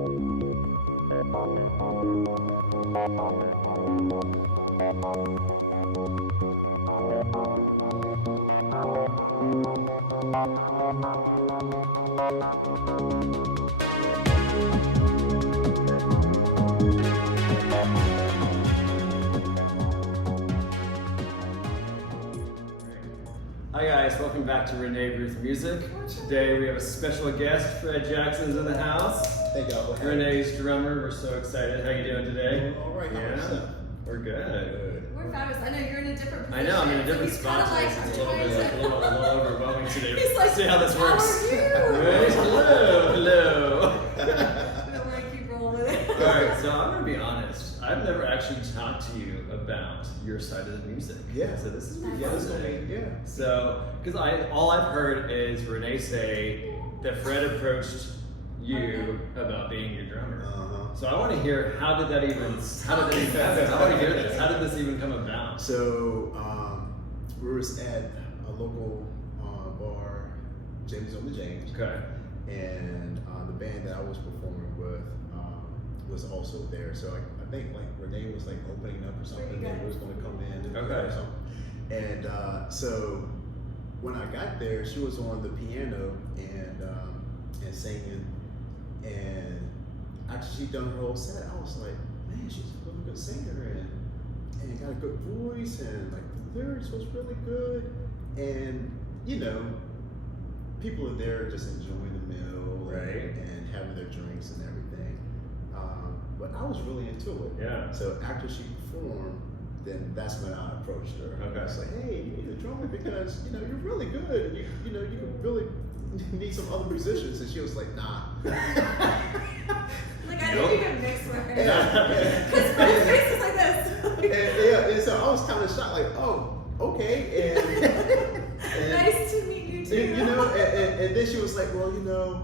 Hi guys, welcome back to Renee Music. Today we have a special guest. Fred Jackson's in the house. Thank y'all. Renee's drummer. We're so excited. How you doing today? All right. Yeah, we're good. We're fabulous. I know you're in a different position. I know, I'm in a different so spot today. Like, It's a little overwhelming today. He's like, see how this works. How are you? Right? Hello. I don't want to keep rolling with it. All right, so I'm gonna be honest. I've never actually talked to you about your side of the music. Yeah. So this is Yeah. So, because all I've heard is Renee say that Fred approached you about being your drummer. So I want to hear how did that even happen? I want to hear this. How did this even come about? So we was at a local bar, James on the James. Okay. And the band that I was performing with was also there. So I think like Renee was like opening up or something. They was going to come in and play or something. And so when I got there, she was on the piano and singing. And after she'd done her whole set, I was like, man, she's a really good singer and got a good voice and like the lyrics was really good. And you know, people are there just enjoying the meal and having their drinks and everything. But I was really into it. Yeah. So after she performed, then that's when I approached her. Okay. I was like, hey, you need a drummer because you know you're really good. You know you could really need some other musicians. And she was like, nah. Like I didn't even mix with her. Yeah. Because my face is like this. And so I was kind of shocked, like, oh, okay. And Nice to meet you too. you know, and then she was like, well, you know,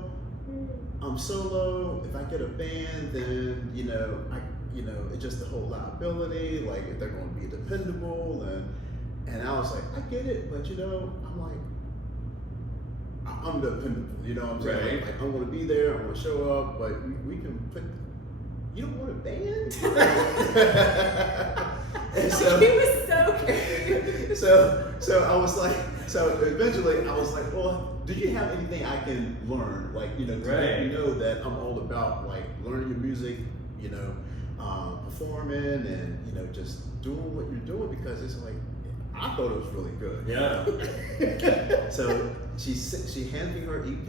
I'm solo. If I get a band, then it's just the whole liability. Like if they're going to be dependable, and I was like, I get it, but you know, I'm like, I'm dependable. You know what I'm saying? Like I'm going to be there. I'm going to show up, but we can put. You don't want a band? And so he was so crazy. So I was like, so eventually I was like, well, do you have anything I can learn? Like, you know, to let me know that I'm all about like learning your music, you know, performing and, you know, just doing what you're doing because it's like, I thought it was really good. Yeah. So she handed me her EP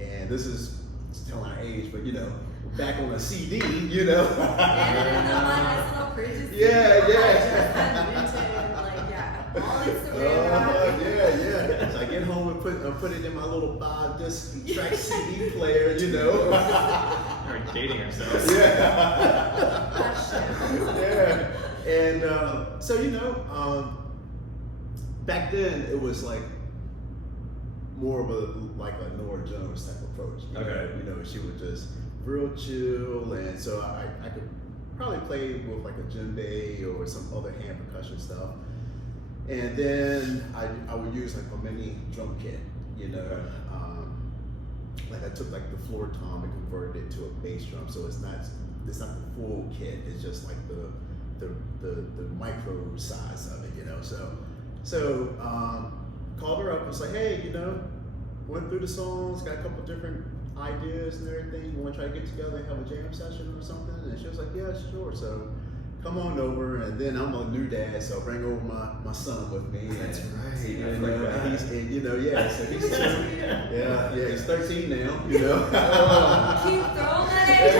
and this is telling our age, but you know, back on a CD, you know. Yeah. All So I get home and put it in my little 5-disc track CD player, you know. We're dating ourselves. Yeah. And so you know, back then it was like more of a Nora Jones type approach. You know, she would just real chill, and so I could probably play with like a djembe or some other hand percussion stuff. And then I would use like a mini drum kit, you know. Like I took like the floor tom and converted it to a bass drum, so it's not the full kit. It's just like the micro size of it, you know. So called her up and was like, hey, you know, went through the songs, got a couple different ideas and everything. You want to try to get together and have a jam session or something? And she was like, yeah, sure. So come on over, and then I'm a new dad, so I'll bring over my son with me. That's right. So he's he's 13 now, you know. Keep throwing that age.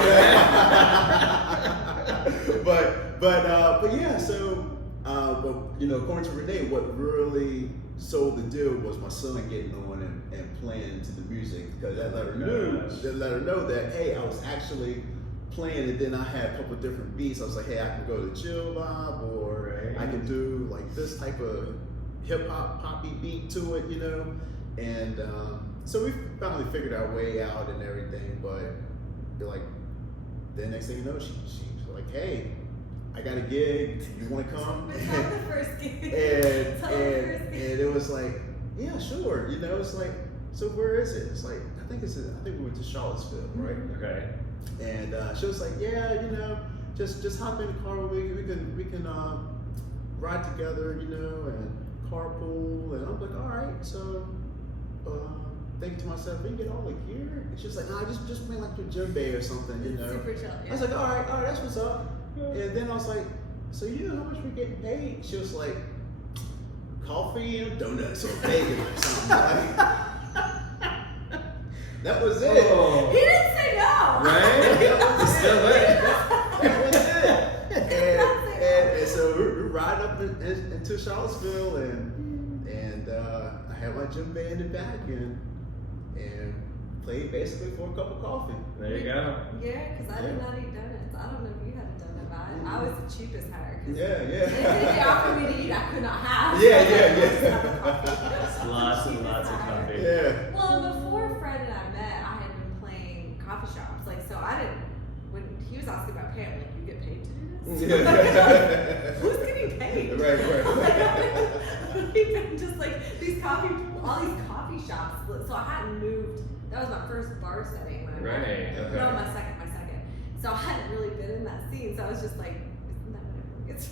But yeah, so but you know, according to Renee, what really sold the deal was my son getting on and playing to the music, because that let her know that hey, I was actually playing, and then I had a couple of different beats. I was like, hey, I can go to chill vibe, or I can do like this type of hip hop poppy beat to it, you know. And so we finally figured our way out and everything. But like the next thing you know, she's like, hey, I got a gig. You want to come? Tell the first gig. And it was like, yeah, sure. You know, it's like, so where is it? It's like, I think we went to Charlottesville, right? Okay. And she was like, yeah, you know, just hop in the car with me. We can ride together, you know, and carpool. And I'm like, all right. So thinking to myself, we can get all the gear. And she's like, nah, just bring like your djembe or something, you know. Super chill. Yeah. I was like, all right, that's what's up. And then I was like, so you know how much we're getting paid? She was like, coffee and donuts or bacon or something. That was it. Oh. He didn't say no. Right? Still it. That was it. And so we're riding up into Charlottesville, and I had my djembe in the back and played basically for a cup of coffee. There you go. Yeah, because I did not eat donuts. I don't know if you had a donut, but I was the cheapest hire. Yeah. Anything they offered me to eat, I could not have. Lots and lots of coffee. Yeah. Well, before Fred and I met, I had been playing coffee shops. Like, so I didn't. When he was asking about pay, I'm like, you get paid to do this? Who's getting paid? Right. We've been just like all these coffee shops. So I hadn't moved. That was my first bar setting when I met. No, my second. So I hadn't really been in that scene. So I was just like, isn't that what everyone gets?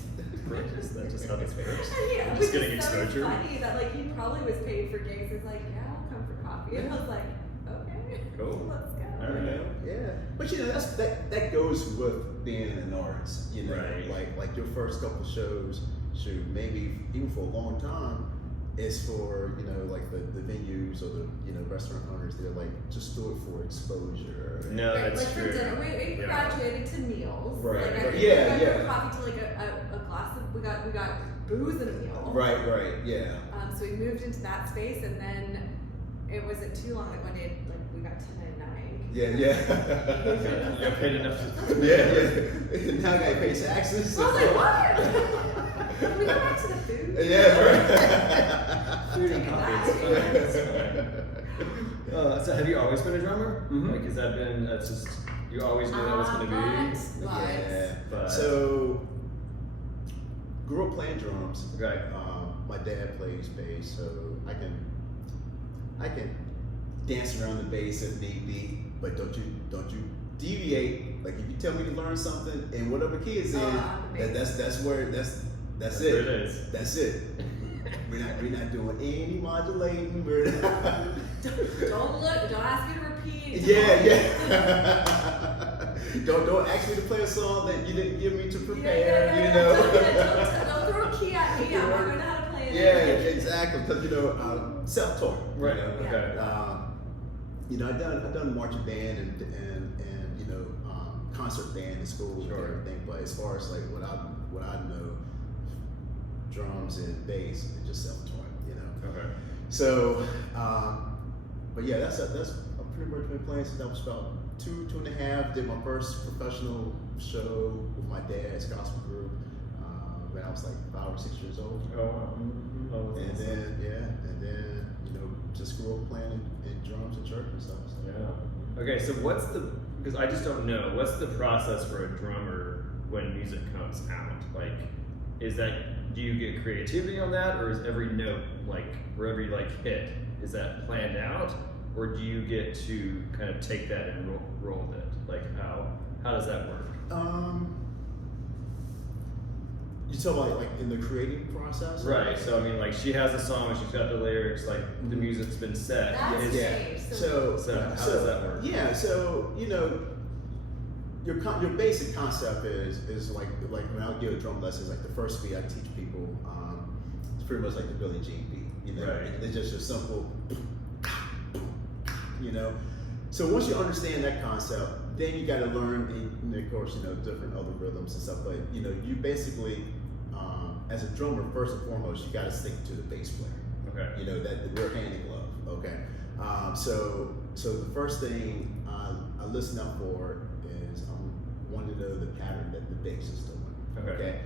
That's just how this works. Yeah, You're it just was getting just so exposure. funny that like he probably was paid for gigs. He's like, yeah, I'll come for coffee. And I was like, okay, Cool. let's go. All right. Yeah, but you know that goes with being an artist. You know, Right. like your first couple shows, shoot, maybe even for a long time, is for, you know, like the venues or the, you know, restaurant owners. They're like, just do it for exposure. No, Right, that's like true. for dinner, we graduated to meals. Right, Like, right. I Yeah, we yeah. got coffee to like a glass of we got booze and a meal. Right, yeah. So we moved into that space, and then it wasn't too long. Like one day, like we got 1099. Yeah. You got paid enough to. Yeah. Now I gotta pay taxes. I was like, what? Can we go back to the food? Yeah, right. Food and coffee, it's fine. So have you always been a drummer? Mhm. Like, has that been, that's just, you always knew that was going to be? Yeah. But- So, grew up playing drums. Right. My dad plays bass, so I can dance around the bass if need be. But don't you deviate. Like if you tell me to learn something and whatever key is in, that's where it. Where it is. That's it. We're not doing any modulating. Don't ask me to repeat. Yeah. Don't ask me to play a song that you didn't give me to prepare. You know. Don't throw a key at me. I'm not gonna know how to play it. Yeah, exactly. Because you know, self-taught. Right. You know? Okay. You know, I've done marching band and you know, concert band in school and everything. But as far as like what I know, drums and bass, it's just self-taught. You know. Okay. So, but yeah, that's I've pretty much been playing since I was about two and a half. Did my first professional show with my dad's gospel group when I was like 5 or 6 years old. Oh, wow. Mm-hmm. Oh, And awesome. then you know, just grew up playing in drums and church and stuff. So. Yeah. Okay, so because I just don't know, what's the process for a drummer when music comes out? Like, do you get creativity on that, or is every note, like, or every hit, is that planned out? Or do you get to kind of take that and roll with it? Like, how does that work? You talk about like in the creating process? Right, so I mean, like, she has a song and she's got the lyrics, like, the music's been set. That's changed. So how does that work? Yeah, so you know, your basic concept is like when I give a drum lessons, like the first beat I teach people, it's pretty much like the Billie Jean beat. You know, Right. it's just a simple, you know. So once you understand that concept, then you got to learn, and of course, you know, different other rhythms and stuff. But you know, you basically, as a drummer, first and foremost, you got to stick to the bass player. Okay. You know that we're hand in glove. Okay. So the first thing I listen out for is I want to know the pattern that the bass is doing. Okay.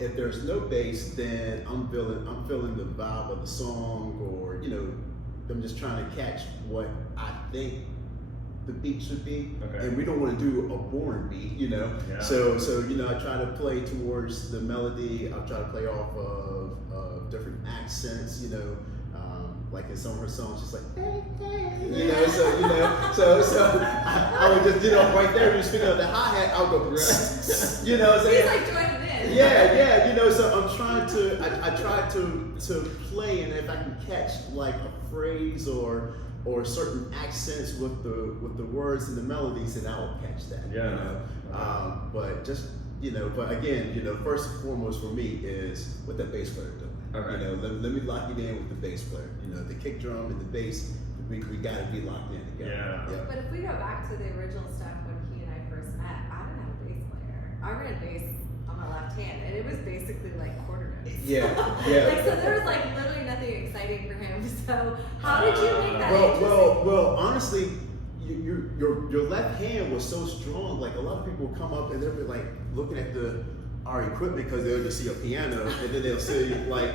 If there's no bass, then I'm feeling the vibe of the song, or you know, I'm just trying to catch what I think the beat should be. Okay. And we don't want to do a boring beat, you know. Yeah. So you know, I try to play towards the melody. I try to play off of different accents, you know. like in some of her songs, she's like, hey, hey, so I would just, right there, you're speaking of the hi-hat, I would go, He's saying? like joining in. Yeah, so I'm trying to, I try to play, and if I can catch like a phrase or certain accents with the words and the melodies, then I will catch that. But just, but again, first and foremost for me is what that bass player doing. Okay. Let me lock you in with the bass player. The kick drum and the bass, we gotta be locked in together. Yeah. But if we go back to the original stuff when he and I first met, I didn't have a bass player. I ran bass on my left hand, and it was basically like quarter notes. Yeah. So there was like literally nothing exciting for him. So how did you make that interesting? Well, honestly, your left hand was so strong. Like a lot of people will come up and they'll be like looking at our equipment because they'll just see a piano and then they'll see like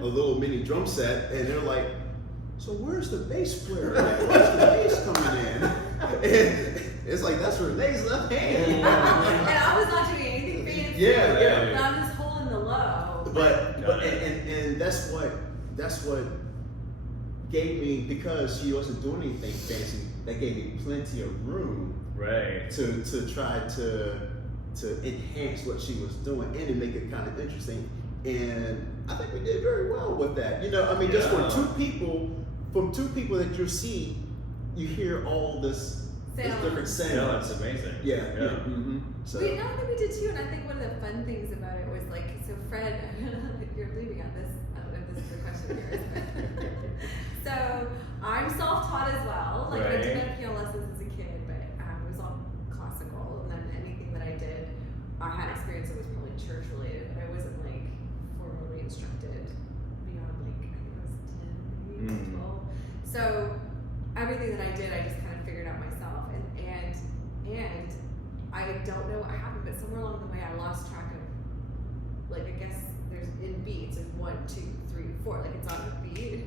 a little mini drum set and they're like, so where's the bass player? Like, where's the bass coming in? And it's like that's Renee's left hand. And I was not doing anything fancy. Yeah. But I'm just holding the low. But that's what gave me, because she wasn't doing anything fancy, that gave me plenty of room to try to enhance what she was doing and to make it kind of interesting. And I think we did very well with that. Just from two people that you see, you hear all this different sound. Yeah, that's amazing. Yeah. Mm-hmm. So We did too, and I think one of the fun things about it was like, so Fred, you're leaving on this. I don't know if this is the question of yours, but so I'm self-taught as well. Like I did have piano lessons as a kid, but it was all classical, and then anything that I did, I had experience that was probably church related, but I wasn't like formally instructed beyond like I think I was 10, maybe 12. So everything that I did, I just kind of figured out myself, and I don't know what happened, but somewhere along the way I lost track of, like, I guess there's in beats, it's 1, 2, 3, 4, like it's on a beat.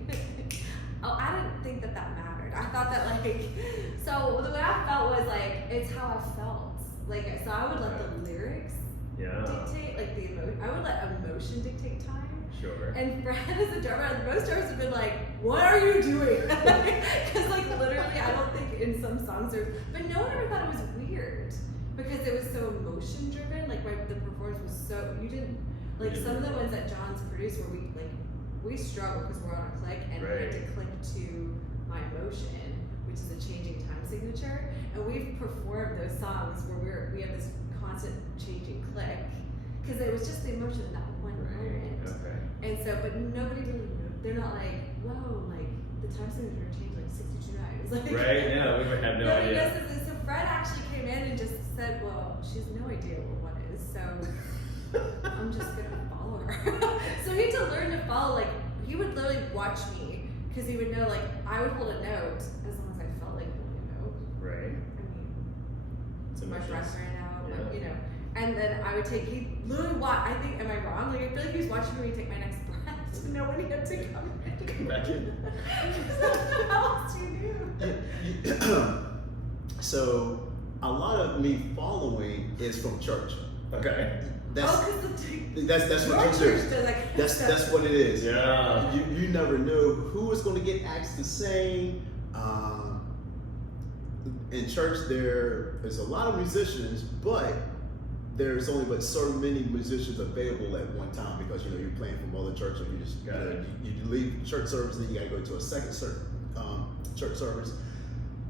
I didn't think that mattered. I thought that so the way I felt was like, it's how I felt. Like, so I would let the lyrics dictate, like the emotion. I would let emotion dictate time. Sure. And Fred as a drummer, most drummers have been like, what are you doing? Because like literally, I don't think in some songs but no one ever thought it was weird. Because it was so emotion driven, like the performance was so, you didn't, like some of the ones that John's produced where we struggle because we're on a click and we had to click to my emotion, which is a changing time signature. And we've performed those songs where we have this constant changing click because it was just the emotion of that one moment. Okay. And so, but nobody really knew. They're not like, whoa, like the time signature changed like 62 times. Like, Yeah, we would have no idea. So Fred actually came in and just said, well, she has no idea what one is, so I'm just gonna follow her. So he had to learn to follow, like, he would literally watch me, because he would know, like, I would hold a note as long as I felt like holding a note. Right. I mean, my breath ran out, like, and then I would he literally I think, am I wrong? Like, I feel like he was watching me take my next breath to know when he had to come in. Come back in. How else do you do? So a lot of me following is from church. Okay. That's what church is. That's what it is. Yeah. You never know who is going to get asked to sing. In church, there is a lot of musicians, but there's only but so many musicians available at one time because you're playing from other churches. You just you leave church service and then you got to go to a second church service.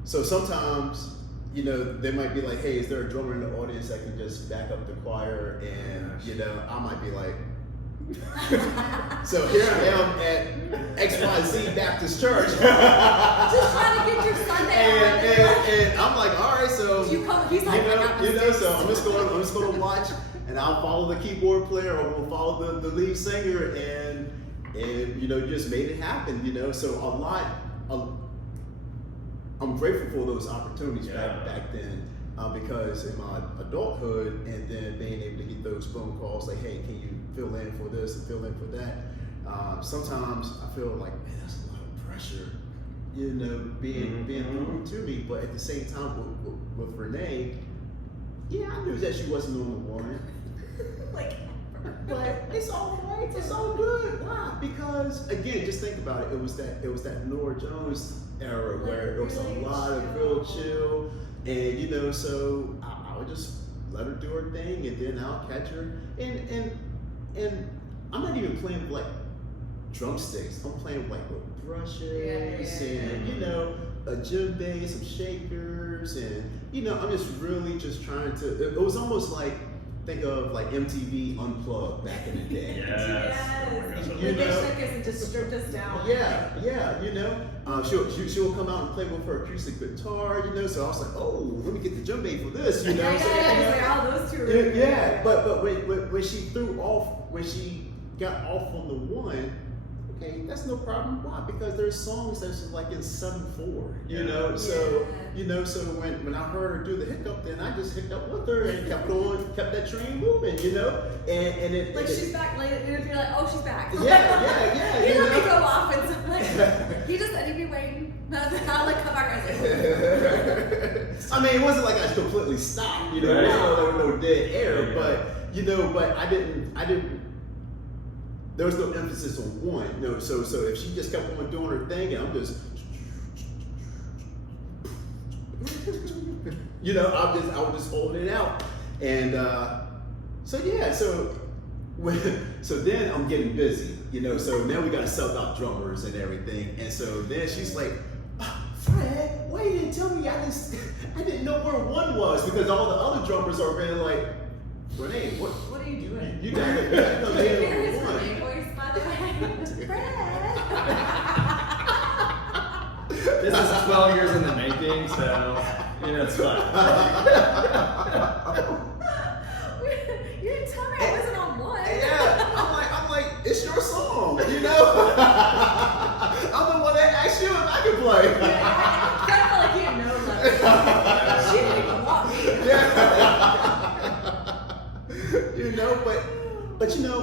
So sometimes they might be like, hey, is there a drummer in the audience that can just back up the choir? And I might be like, so here I am at XYZ Baptist Church. Just trying to get your Sunday and I'm like, all right, so he's like, so I'm just going to watch, and I'll follow the keyboard player, or we'll follow the lead singer, and just made it happen. So I'm grateful for those opportunities back then, because in my adulthood, and then being able to get those phone calls like, hey, can you fill in for this and fill in for that? Sometimes I feel like, man, that's a lot of pressure, being thrown to me. But at the same time, with Renee, I knew that she wasn't the only one. like, but it's all right. It's all good. Why? Because again, just think about it. It was that Nora Jones era where it was a lot of real chill, and you know, so I would just let her do her thing, and then I'll catch her, and I'm not even playing with like drumsticks. I'm playing like with brushes and you know, a djembe, some shakers, and you know, I'm just really just trying to. It was almost like, think of like MTV Unplugged back in the day. Yes. You They know? shook us and just stripped us down. Yeah, you know. She'll come out and play with her acoustic guitar, you know. So I was like, oh, let me get the djembe for this, you know. Yeah, those two are really yeah. But when she when she got off on the one, okay, that's no problem. Why? Because there's songs that's like in 7/4, you know. So you know, so when I heard her do the hiccup, then I just hiccuped with her and kept kept that train moving, you know. And it like she's back, like it'd be like, oh, she's back. Yeah. He let me go off, and so like he just said he'd be waiting. I'll like come back. I mean, it wasn't like I completely stopped, you know. There was no dead air, but you know, but I didn't. There was no emphasis on one, you know. So if she just kept on doing her thing, and I'm just, you know, I was just holding it out, and so then I'm getting busy, you know. So now we got to sub out drummers and everything, and so then she's like, Fred, why you didn't tell me? I didn't know where one was, because all the other drummers are really like, Renee, what are you doing? You gotta come Did you in hear his on one. Renee voice, by the way? Fred. This is 12 years in the making, so you know it's fine. You didn't tell me I wasn't on one. Yeah, I'm like, it's your song, you know. I'm the one that asked you if I could play. Yeah, I felt like he didn't know that. She didn't even want me. Yeah. You know, but you know,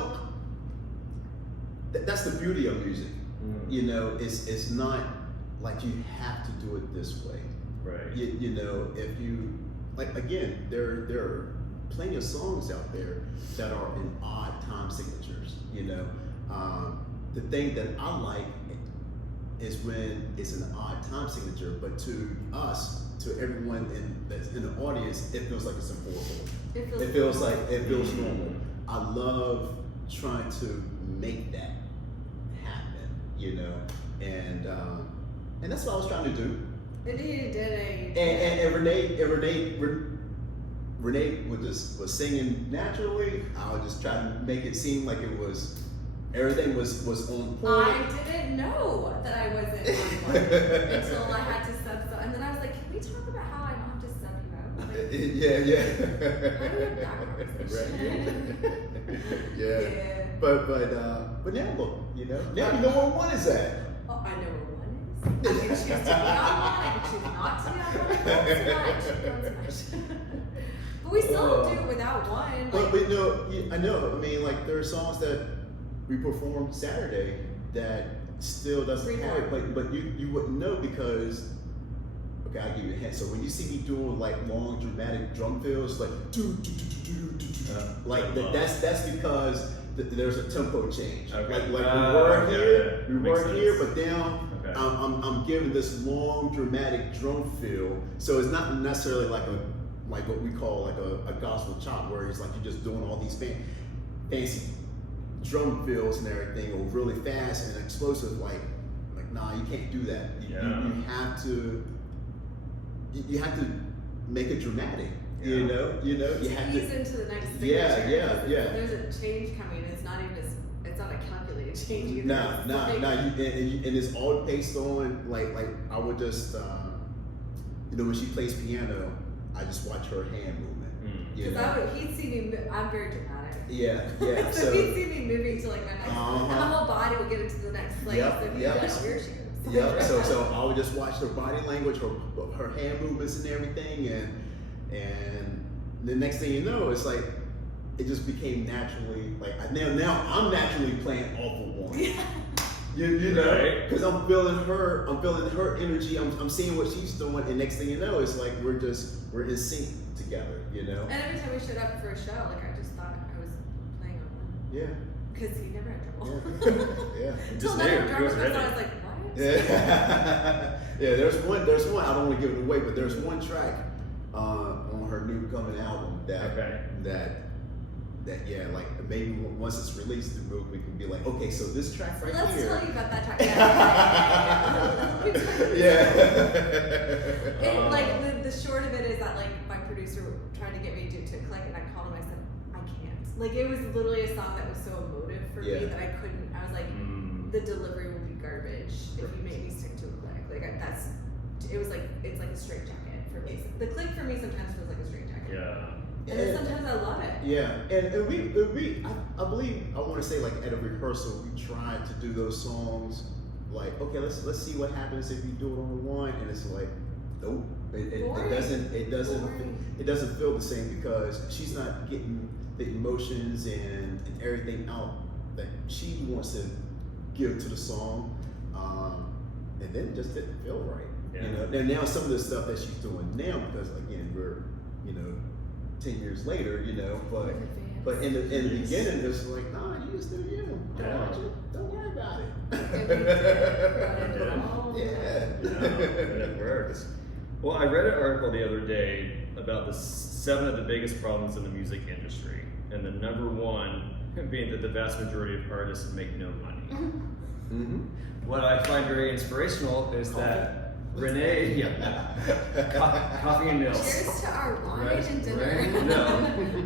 that's the beauty of music. You know, it's not like you have to do it this way. Right. You know, if you like, again, there are plenty of songs out there that are in odd time signatures. You know, the thing that I like is when it's an odd time signature, but to us, to everyone that's in the audience, it feels like it's a 4/4. It feels like it feels normal. I love trying to make that happen, you know, and that's what I was trying to do. And he did And Renee was singing naturally. I was just trying to make it seem like it was everything was on point. I didn't know that I wasn't on one until I had to sub so, and then I was like, can we talk about how I don't have to sub you out? Like, Yeah. how do we have that conversation? Yeah. But now look, you know, now you know where one is at. Oh, I know where one is. I can choose to be on one. I can choose not to be on one. Don't smash. But we still do it without one. But no, I know. I mean, like there are songs that we performed Saturday that still doesn't have it, but you wouldn't know because. Okay, I'll give you a hint. So when you see me doing like long dramatic drum fills, like that's because there's a tempo change. Okay. Like we were here, but now I'm giving this long dramatic drum fill. So it's not necessarily like what we call like a gospel chop, where it's like you're just doing all these fancy drum fills and everything, or really fast and explosive. Like nah, you can't do that. You have to make it dramatic. You know, you have to ease into the next signature. Yeah. There's a change coming. It's not a calculated change either. No. And it's all based on like I would just you know, when she plays piano, I just watch her hand movement. Because he'd see me. I'm very dramatic. Yeah. So he'd see me moving to like my next, and the whole body would get into the next place. So he'd like, your shoes. Yep. So I would just watch her body language, her hand movements and everything, and the next thing you know, it's like it just became naturally like now I'm naturally playing off of one. Yeah. You know, because I'm feeling her energy. I'm seeing what she's doing, and next thing you know, it's like we're in sync together. You know. And every time we showed up for a show, like I just thought I was playing on one. Yeah. Because he never had trouble. Yeah. Until Just another knew. drummer He was comes on, ready. I was like, what? Yeah. Yeah, there's one, I don't want to give it away, but there's one track on her new coming album that yeah, like maybe once it's released, we can be like, okay, so this track right Let's here. tell you about that track. And like the short of it is that like my producer tried to get me to click, and I called him. I said I can't. Like it was literally a song that was so emotive for me that I couldn't. I was like, the delivery will be garbage if you make me stick to a click. Like it was like it's like a straight jacket for me. The click for me sometimes feels like a straight jacket. Yeah. And then sometimes I love it. Yeah, and we I believe, I want to say, like at a rehearsal we tried to do those songs like, okay, let's see what happens if you do it on the one, and it's like, nope, it doesn't feel the same because she's not getting the emotions and everything out that she wants to give to the song, and then it just didn't feel right. Yeah. You know, and now some of the stuff that she's doing now, because again we're 10 years later, but in the beginning, it's like, nah, you just do you. Don't worry about it. And it works. Well, I read an article the other day about the 7 of the biggest problems in the music industry, and the number one being that the vast majority of artists make no money. Mm-hmm. What I find very inspirational is that Renee, coffee and milk. Cheers to our wine and dinner.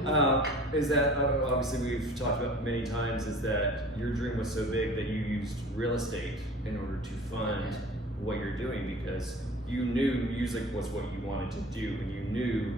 No, is that obviously we've talked about many times, is that your dream was so big that you used real estate in order to fund what you're doing, because you knew music was what you wanted to do, and you knew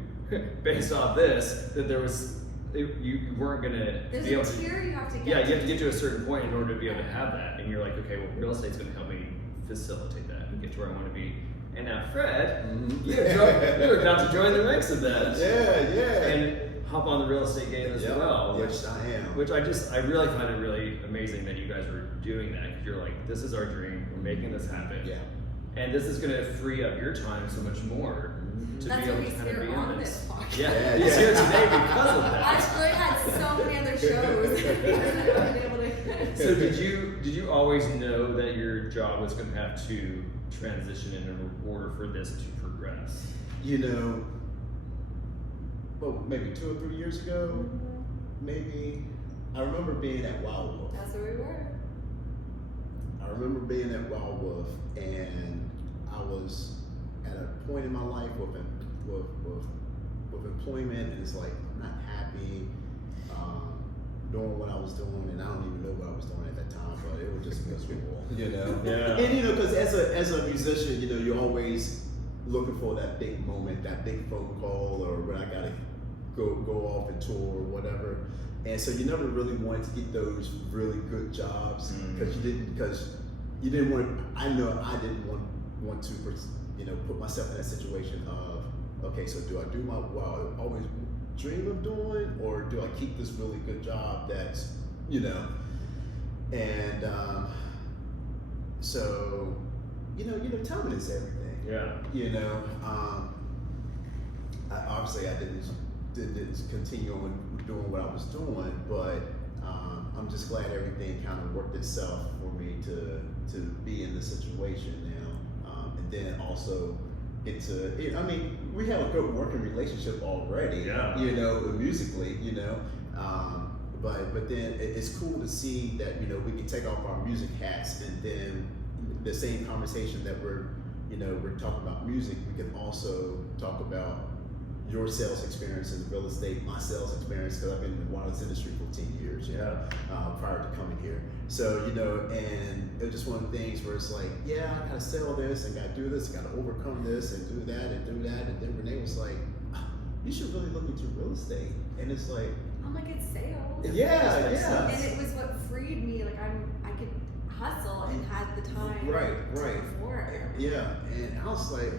based off this that there was you weren't gonna There's be able a tier you have to get. Yeah, you have to get to a certain point in order to be able to have that, and you're like, okay, well, real estate's gonna help me facilitate that and get to where I want to be. And now, Fred, you're about to join the ranks of that. Yeah. And hop on the real estate game as well. Yes, I am. Which I really find it really amazing that you guys are doing that, because you're like, this is our dream, we're making this happen. Yeah. And this is going to free up your time so much more to That's be able why to he's kind of here be on in this this. podcast. Yeah, he's here today because of that. I've really had so many other shows. I've been able to. So did you always know that your job was going to have to transition in order for this to progress? Maybe 2 or 3 years ago, maybe. I remember being at Wild Wolf. That's where we were. I remember being at Wild Wolf, and I was at a point in my life with employment, and it's like I'm not happy doing what I was doing, and I don't even know what I was doing at that time, but it was just miserable, Yeah. And because as a musician, you're always looking for that big moment, that big phone call, or when I gotta go off and tour or whatever. And so you never really wanted to get those really good jobs because you didn't want. I know I didn't want to put myself in that situation of, okay, so do I do what I always dream of doing, or do I keep this really good job that's and so timing is everything. Yeah. Obviously I didn't continue on doing what I was doing, but I'm just glad everything kind of worked itself for me to be in this situation now, and then also get to. We have a good working relationship already. Yeah. Musically, but then it's cool to see that we can take off our music hats, and then the same conversation that we're talking about music, we can also talk about your sales experience in real estate, my sales experience, because I've been in the wireless industry for 10 years, prior to coming here. So, and it's just one of the things where it's like, yeah, I gotta sell this, and gotta do this, I gotta overcome this, and do that, and do that. And then Renee was like, you should really look into real estate. And it's like, I'm like, it's sales. Yeah. And it was what freed me. Like I could hustle and had the time. Right. Before. Yeah, and I was like,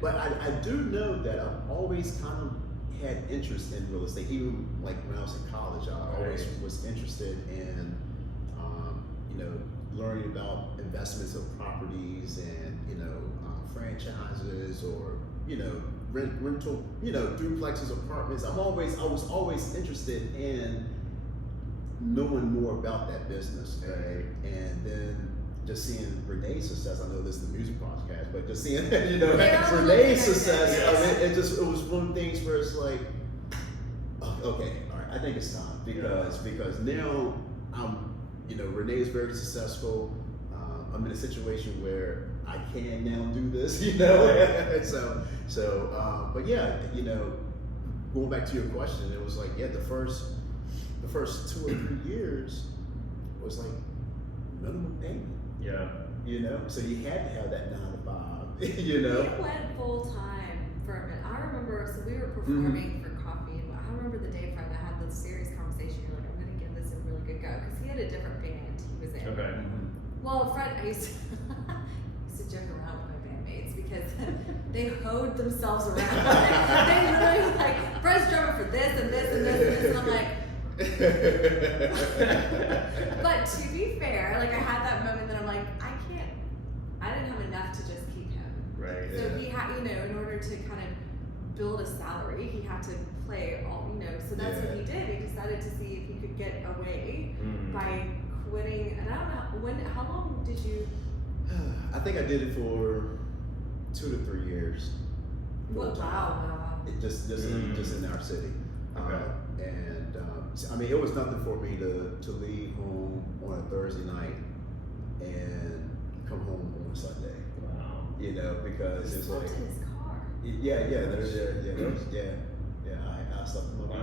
but I do know that I've always kind of had interest in real estate. Even like when I was in college, I always was interested in, learning about investments of properties and, franchises, or, rental, duplexes, apartments. I was always interested in knowing more about that business, okay? And then just seeing Renee's success. I know this is the music podcast, but just seeing Renee's success, it was one of the things where it's like, oh, okay, all right, I think it's time because now Renee is very successful. I'm in a situation where I can now do this, but yeah, going back to your question, it was like, the first 2 or 3 years was like minimum payment. Yeah. So you had to have that 9 to 5. We went full time for a minute. I remember, so we were performing for coffee, and I remember the day Fred and I had this serious conversation. You're like, I'm going to give this a really good go because he had a different band he was in. Okay. Well, Fred, I used to joke around with my bandmates because they hoed themselves around. They literally were like, Fred's drumming for this and this and this and this, and I'm like. But to be fair, like I had that moment that I'm like, I didn't have enough to just keep him. Right. So he had, in order to kind of build a salary, he had to play all, so that's what he did. He decided to see if he could get away by quitting. And I don't know, how long did you? I think I did it for 2 to 3 years. Wow. It just in our city. Okay. It was nothing for me to leave home on a Thursday night and come home on a Sunday. Wow. Because it's like. In his car. I slept in my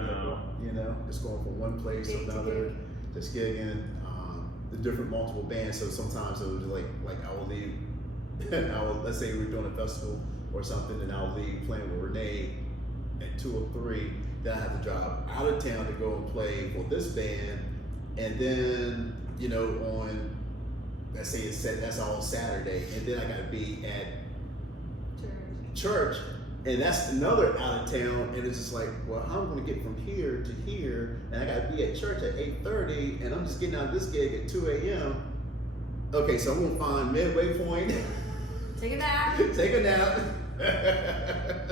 vehicle. Just going from one place to another, just gigging. The different multiple bands. So sometimes it was like I will leave. Let's say we were doing a festival or something, and I'll leave playing with Renee at 2 or 3. Then I have to drive out of town to go and play for this band, and then on, let's say that's all Saturday, and then I got to be at church, and that's another out of town, and it's just like, well, how am I going to get from here to here, and I got to be at church at 8:30, and I'm just getting out of this gig at 2 a.m. Okay, so I'm going to find midway point. Take a nap. Take a nap.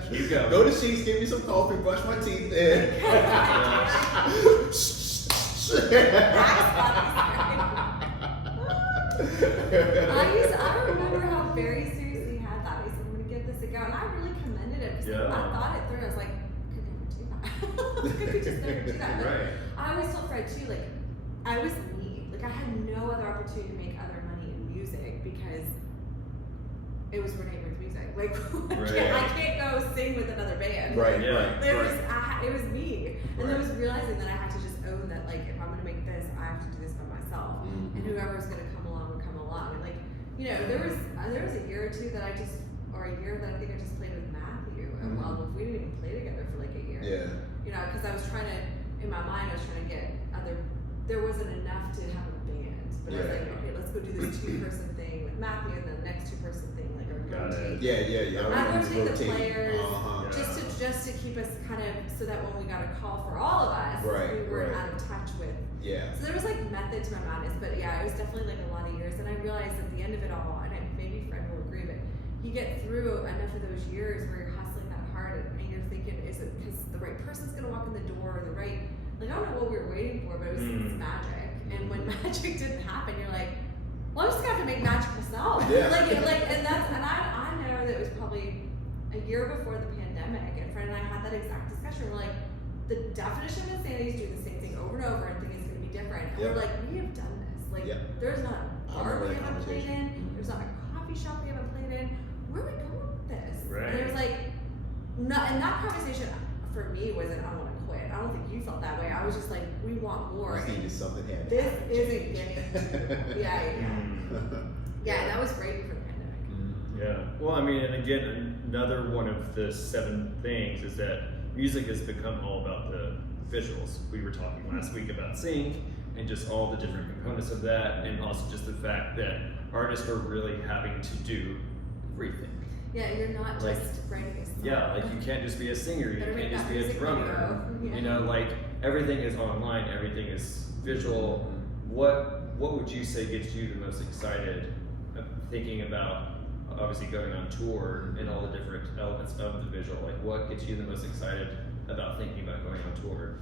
Keep going. Go to Sheets, give me some coffee, brush my teeth, and I remember how very seriously he had that. He said, I'm going to give this a go. And I really commended him because I thought it through. I was like, I could just never do that. But Right. I always told Fred too, like, I was me. Like, I had no other opportunity to make other money in music because it was Renee with music. Like, I can't go sing with another band. Right. It was me. And I was realizing that I had to just own that, like, if I'm going to make this, I have to do this by myself. And whoever's going to come along will come along. And, like, there was a year or two that a year that I think I just played with Matthew. And we didn't even play together for like a year. Yeah. Because I was trying to, in my mind, I was trying to get there wasn't enough to have a band. But I was like, okay, let's go do this 2-person thing with Matthew, and then the next 2-person thing, like, rotate. Yeah. I rotate the players Uh-huh. just to keep us kind of, so that when we got a call for all of us, we weren't out of touch with. Yeah. So there was like method to my madness, but yeah, it was definitely like a lot of years. And I realized at the end of it all, and maybe Fred will agree, but you get through enough of those years where you're hustling that hard and you're thinking, is it because the right person's gonna walk in the door, or the right, like, I don't know what we were waiting for, but it was it's magic. And when magic didn't happen, you're like, well, I'm just gonna have to make magic myself. Yeah. And I know that it was probably a year before the pandemic, and Fred and I had that exact discussion. We're like, the definition of insanity is doing the same thing over and over and thinking it's gonna be different. And we're like, we have done this. Like, there's not a bar we haven't played in, there's not a coffee shop we haven't played in. Where are we going with this? Right. And it was like, and that conversation for me wasn't, I want to quit. I don't think you felt that way. I was just like, we want more. I needed something had to This happen. isn't getting. Yeah, that was right before the pandemic. Yeah. Well, I mean, and again, another one of the 7 things is that music has become all about the visuals. We were talking last week about sync and just all the different components of that, and also just the fact that artists are really having to do everything. Yeah, you're not Like, just writing a song. Yeah, like you can't just be a singer, you Better can't make just that be a music drummer. video. You know, like everything is online, everything is visual. What would you say gets you the most excited thinking about, obviously going on tour and all the different elements of the visual, like what gets you the most excited about thinking about going on tour?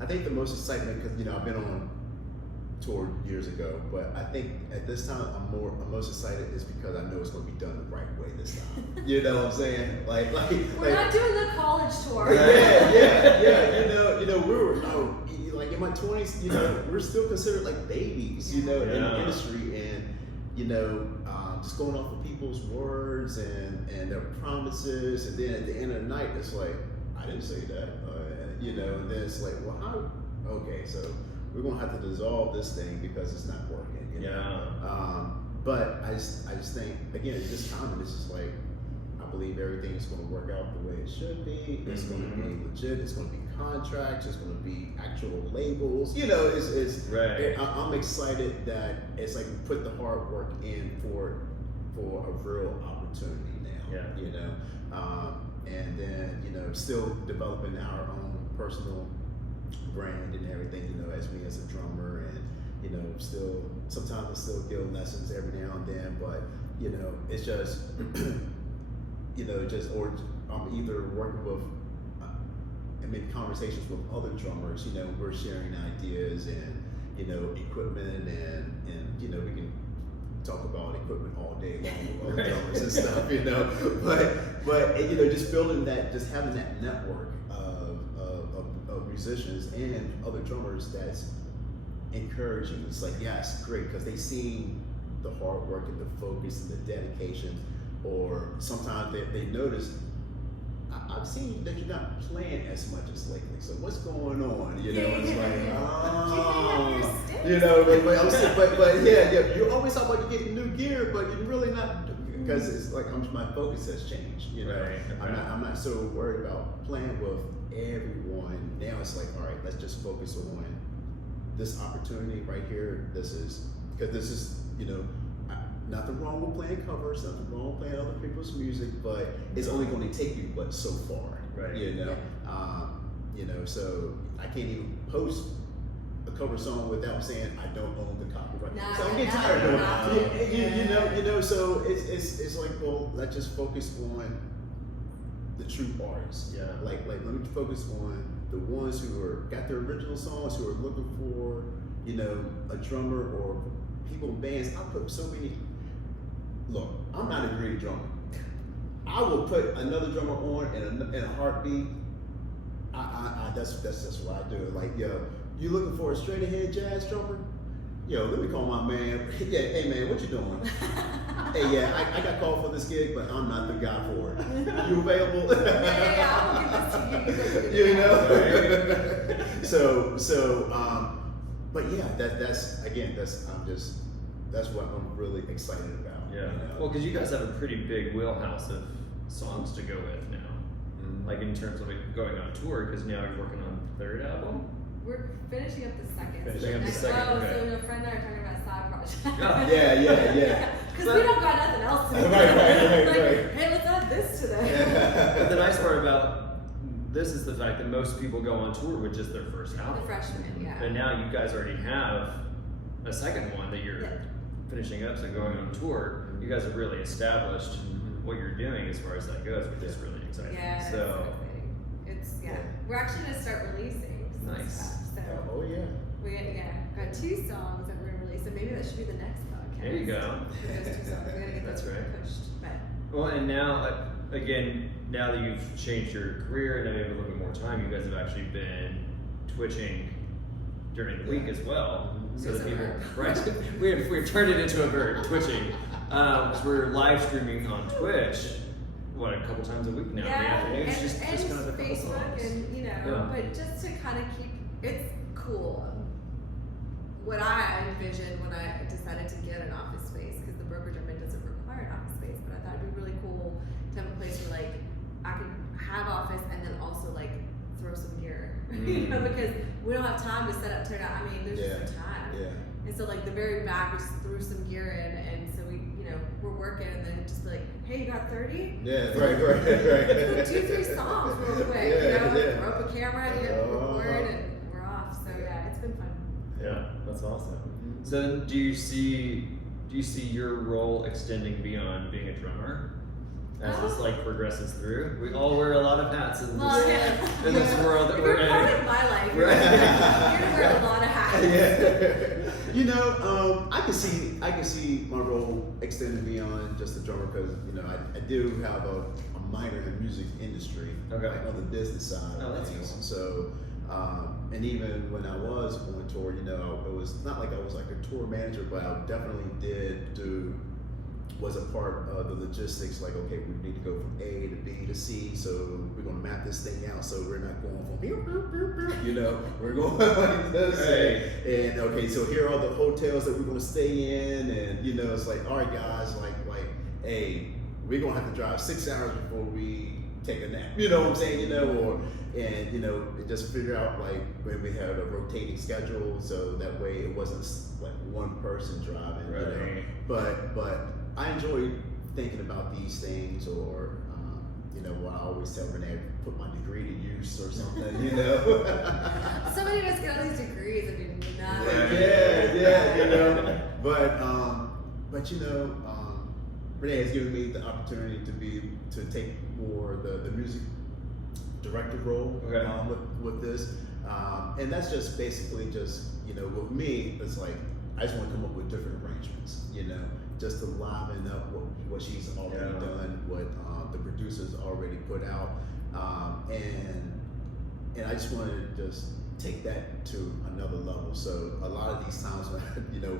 I think the most excitement, because I've been on tour years ago, but I think at this time I'm most excited is because I know it's going to be done the right way this time. You know what I'm saying? Like we're not doing the college tour. Yeah. We were like in my 20s. We're still considered like babies. In the industry, and just going off of people's words and their promises, and then at the end of the night, it's like I didn't say that. And then it's like, well, how? Okay, so we're gonna have to dissolve this thing because it's not working. But I just think again at this time it's just like I believe everything is gonna work out the way it should be. It's gonna be legit. It's gonna be contracts. It's gonna be actual labels. It's right. I'm excited that it's like we put the hard work in for a real opportunity now. And then still developing our own personal brand and everything, as me as a drummer, and still sometimes I still give lessons every now and then, but it's just or I'm either working with I'm in conversations with other drummers, we're sharing ideas and equipment and we can talk about equipment all day long with other drummers and stuff, but just building that, just having that network of musicians and other drummers that's encouraging. It's like, yes, great, because they seen the hard work and the focus and the dedication, or sometimes they notice, I've seen that you're not playing as much as lately, so what's going on? It's like, but you always talk about you getting new gear, but you're really not, because it's like my focus has changed. Right. I'm not so worried about playing with everyone. Now it's like, all right, let's just focus on this opportunity right here. This is nothing wrong with playing covers, nothing wrong with playing other people's music, but it's only going to take you but so far. Right. So I can't even post a cover song without saying I don't own the copyright. So I'm getting tired of it. So it's like, well, let's just focus on the true artists. Yeah. Like let me focus on the ones who got their original songs, who are looking for, a drummer or people in bands. I put so many. Look, I'm not a great drummer. I will put another drummer on in a heartbeat. That's just what I do. Like, you looking for a straight ahead jazz drummer? Let me call my man. Yeah, hey man, what you doing? Hey, I got called for this gig, but I'm not the guy for it. You available? I will give this to you. But yeah, that's what I'm really excited about. Yeah. Well, because you guys have a pretty big wheelhouse of songs to go with now. Like in terms of going on tour, because now you're working on the third album. We're finishing up the second. Finishing up the second. So a friend and I are talking about a side project. Oh. Yeah. Because we don't got nothing else to do. Right. Hey, let's add this today. But the nice part about this is the fact that most people go on tour with just their first album. The freshman, yeah. And now you guys already have a second one that you're finishing up, so going on tour, you guys have really established what you're doing as far as that goes, which is really exciting. Yeah, it's so exciting. We're actually gonna start releasing some stuff. So we got 2 songs that we're gonna release, so maybe that should be the next podcast. There you go. Those 2 songs, we're gonna get That's those right. pushed. But Well, and now, again, now that you've changed your career, now you have a little bit more time, you guys have actually been twitching during the week as well. So that people, right? We've turned it into a verb, twitching. Because we're live streaming on Twitch, a couple times a week now in the afternoons, and just kind of a couple Facebook songs. and but just to kind of keep, it's cool. What I envisioned when I decided to get an office space, because the brokerage I'm in doesn't require an office space, but I thought it'd be really cool to have a place where like I could have office and then also like throw some gear, because we don't have time to set up, turn out. I mean, there's just no time. And so like the very back, we just threw some gear in, and so we, we're working, and then just be like, hey, you got 30? Yeah, right. Let's do 2-3 songs real quick, throw up a camera, you record, and we're off. So yeah, it's been fun. Yeah. That's awesome. So then do you see your role extending beyond being a drummer as this like progresses through? We all wear a lot of hats in this world that we're in. Part of my life. You're gonna wear a lot of hats. You know, I can see my role extending beyond just the drummer because you know I do have a minor in the music industry, like on the business side. Oh, that's cool. So, and even when I was on tour, you know, it was not like I was like a tour manager, but I definitely was a part of the logistics. Like, okay, we need to go from A to B to C, so we're gonna map this thing out. So we're not going from you know, we're going like this. Right. And okay, so here are the hotels that we're gonna stay in, and you know, it's like, all right, guys, like, hey, we're gonna have to drive 6 hours before we take a nap. You know what I'm saying? You know, and you know, just figure out like when we had a rotating schedule, so that way it wasn't like one person driving. Right. You know, but I enjoy thinking about these things, or you know, what I always tell Renee, put my degree to use or something. You know. So many of us get all these degrees and do not. Yeah, you know. But you know, Renee has given me the opportunity to take more the music director role with this, and that's just basically just, you know, with me, it's like I just want to come up with different arrangements, you know, just to liven up what she's already done, what the producers already put out, and I just want to just take that to another level. So a lot of these times, you know,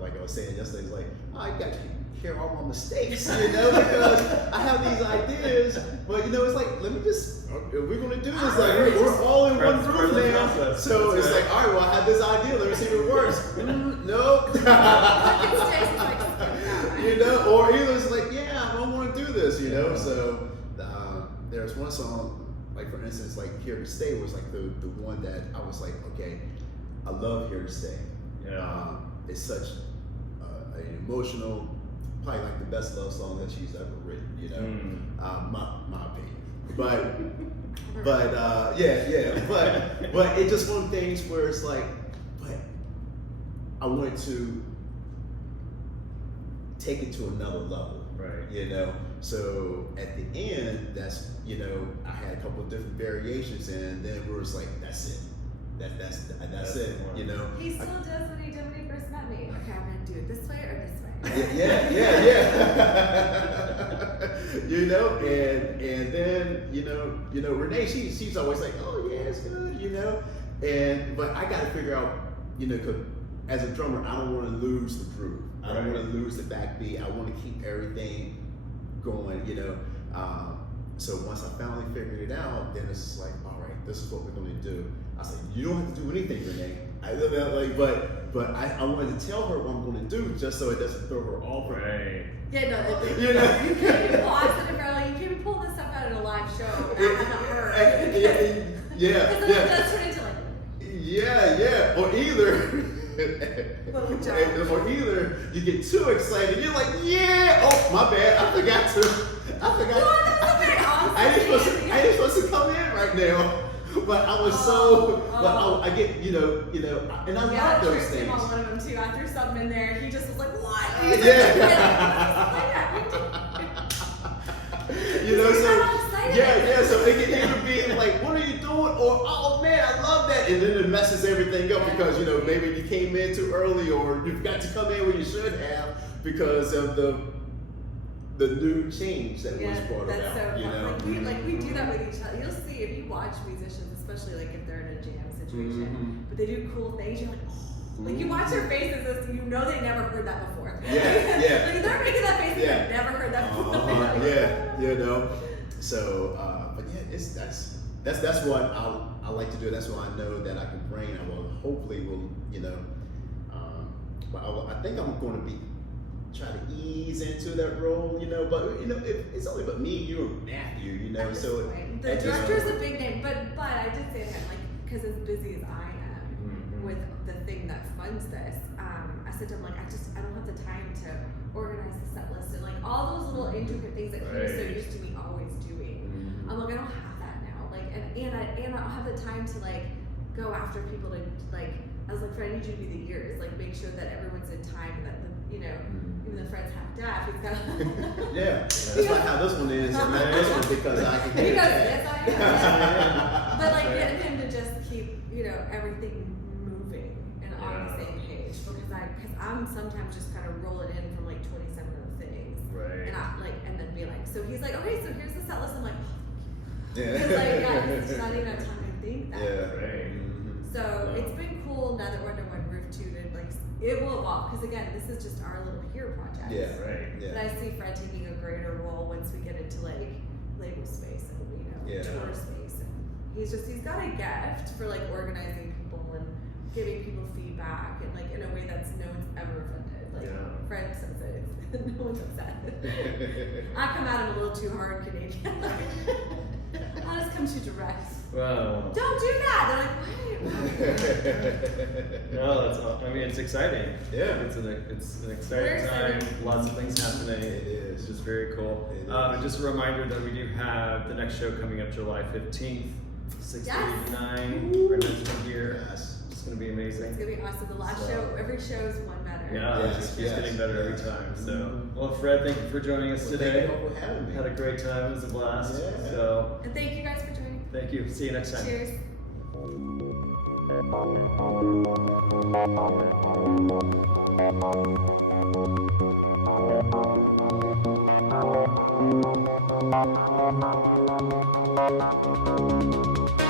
like I was saying yesterday, it's like, oh, I got to hear all my mistakes, you know, because I have these ideas, but you know, it's like, let me just, we're gonna do this, like we're all in one room now, so it's like, all right, well, I have this idea, let me see if it works. Nope. You know, or either it's like, yeah, I don't want to do this, you know. So there's one song, like for instance, like "Here to Stay" was like the one that I was like, okay, I love "Here to Stay." It's such an emotional, probably like the best love song that she's ever written, you know, my opinion. But it's just one of the things where it's like, but I wanted to take it to another level, right? You know, so at the end, that's, you know, I had a couple of different variations, and then we were just like, that's it. That's it, you know. He still does what he did when he first met me. Okay, I'm gonna do it this way or this way. Yeah. You know, and then you know, Renee, she's always like, oh yeah, it's good, you know. But I got to figure out, you know, 'cause as a drummer, I don't want to lose the groove. I don't want to lose the backbeat. I want to keep everything going, you know. So once I finally figured it out, then it's just like, all right, this is what we're going to do. I said, you don't have to do anything, Renee. But I wanted to tell her what I'm going to do, just so it doesn't throw her off. Right. Yeah, no, you know, you can't be pausing it, bro. You can't be pulling this stuff out in a live show. I haven't heard. Yeah. Because then it does turn into like. Yeah. Or either you get too excited, you're like, yeah, oh my bad, I forgot to. I ain't supposed to come in right now. But I was but I get, you know, and I love those things. Him on one of them too. I threw something in there, he just was like, what? You know, so it can either be like, what are you doing? Or, oh man, I love that. And then it messes everything up because, you know, maybe you came in too early, or you forgot to come in when you should have because of the new change that was brought about. That's so you fun. know? Like we do that with each other. You'll see if you watch musicians, especially like if they're in a jam situation, but they do cool things. You're like, oh, like you watch their faces, as you know they never heard that before. Yeah. Like they're making that face, they've never heard that before. You know. So, but yeah, that's what I like to do. That's what I know that I can bring. I will hopefully you know. But I think I'm going to be. Try to ease into that role, you know, but you know, it's only but me, you, and Matthew, you know. So the director's a big name, but I did say that, like, because as busy as I am with the thing that funds this, I said to him, like, I don't have the time to organize the set list and like all those little intricate things that he was so used to me always doing. I'm like, I don't have that now, like, and I don't have the time to like go after people to like I was like, Fred, I need you to be the ears. Like, make sure that everyone's in time, and that the, you know, even the Fred's half deaf. He's got. Yeah, that's like how this one is. And this one because I can He hear goes, that. yes, I am. But like getting him to just keep, you know, everything moving and on the same page, because I'm sometimes just kind of rolling in from like 27 other things. Right. And then be like, so he's like, okay, so here's the set list. I'm like, Yeah. because like, yeah, it's not even a time to think that. Yeah. Right. So it's been cool now that we're under one roof too to like, it will evolve, because again, this is just our little here project. Yeah. Right. Yeah. But I see Fred taking a greater role once we get into like label space and, you know, tour space. And he's got a gift for like organizing people and giving people feedback and like in a way that's no one's ever offended. Like Fred says it, no one's upset. I come at him a little too hard, Canadian. I just come too direct. Wow. Don't do that. They're like, why? No, that's all. I mean, it's exciting. Yeah. It's an exciting time. Lots of things happening. It is. It's just very cool. It is. And just a reminder that we do have the next show coming up July 15th, 6 to 9. Our next one here. Yes. It's going to be amazing. It's gonna be awesome. The last show, every show is one better. Yeah, it just keeps getting better every time. So, well, Fred, thank you for joining us today. Thank you for having me. Had a great time. It was a blast. Yeah. So, And thank you guys for joining. thank you. See you next time. Cheers. Thank you.